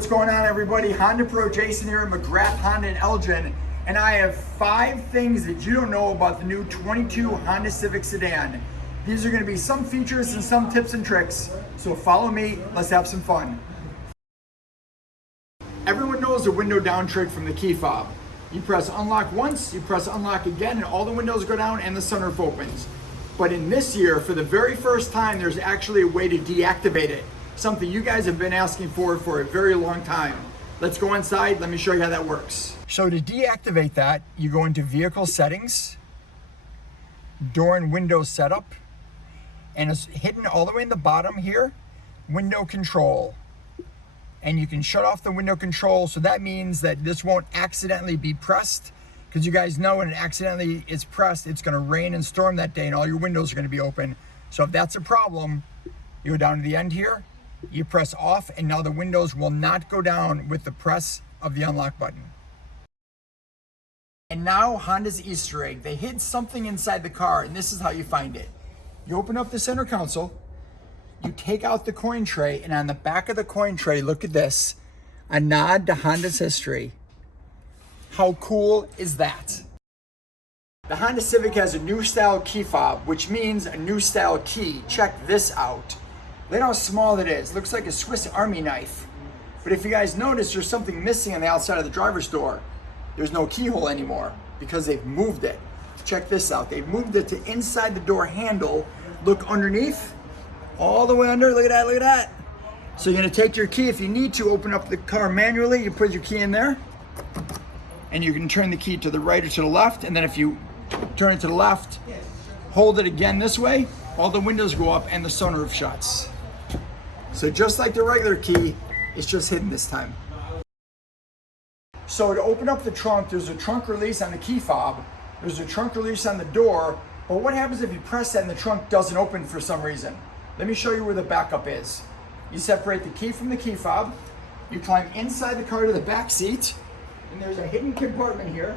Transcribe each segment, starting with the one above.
what's going on, everybody? Honda Pro Jason here at McGrath Honda in Elgin, and I have 5 things that you don't know about the new 22 Honda Civic sedan. These are going to be some features and some tips and tricks, so follow me, let's have some fun. Everyone knows the window down trick from the Key Fob. You press unlock once, you press unlock again, and all the windows go down and the sunroof opens. But in this year, for the very first time, there's actually a way to deactivate it. Something you guys have been asking for a very long time. Let's go inside, let me show you how that works. So to deactivate that, you go into vehicle settings, door and window setup, and it's hidden all the way in the bottom here, window control. And you can shut off the window control, so that means that this won't accidentally be pressed, because you guys know when it accidentally is pressed, it's gonna rain and storm that day and all your windows are gonna be open. So if that's a problem, you go down to the end here, you press off, and now the windows will not go down with the press of the unlock button. And now Honda's Easter egg. They hid something inside the car, and this is how you find it. You open up the center console, you take out the coin tray, and on the back of the coin tray, look at this, a nod to Honda's history. How cool is that? The Honda Civic has a new style key fob, which means a new style key. Check this out. Look how small it is. Looks like a Swiss Army knife. But if you guys notice, there's something missing on the outside of the driver's door. There's no keyhole anymore because they've moved it. Check this out. They've moved it to inside the door handle. Look underneath, all the way under. Look at that, look at that. So you're gonna take your key, if you need to open up the car manually, you put your key in there, and you can turn the key to the right or to the left, and then if you turn it to the left, hold it again this way, all the windows go up and the sunroof shuts. So just like the regular key, it's just hidden this time. So to open up the trunk, there's a trunk release on the key fob, there's a trunk release on the door, but what happens if you press that and the trunk doesn't open for some reason? Let me show you where the backup is. You separate the key from the key fob, you climb inside the car to the back seat, and there's a hidden compartment here.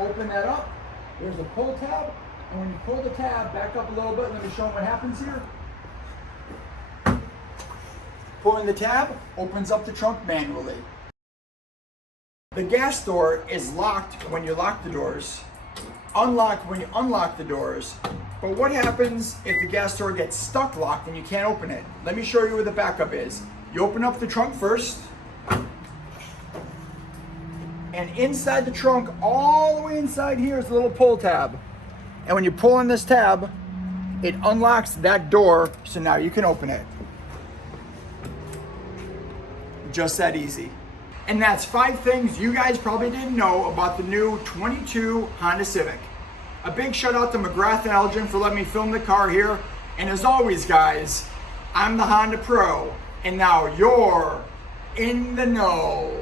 Open that up, there's a pull tab, and when you pull the tab, back up a little bit, let me show them what happens here. Pulling the tab opens up the trunk manually. The gas door is locked when you lock the doors, unlocked when you unlock the doors, but what happens if the gas door gets stuck locked and you can't open it? Let me show you where the backup is. You open up the trunk first, and inside the trunk, all the way inside here is a little pull tab. And when you pull on this tab, it unlocks that door, so now you can open it. Just that easy. And that's 5 things you guys probably didn't know about the new 22 Honda Civic. A big shout out to McGrath and Elgin for letting me film the car here. And as always, guys, I'm the Honda Pro, and now you're in the know.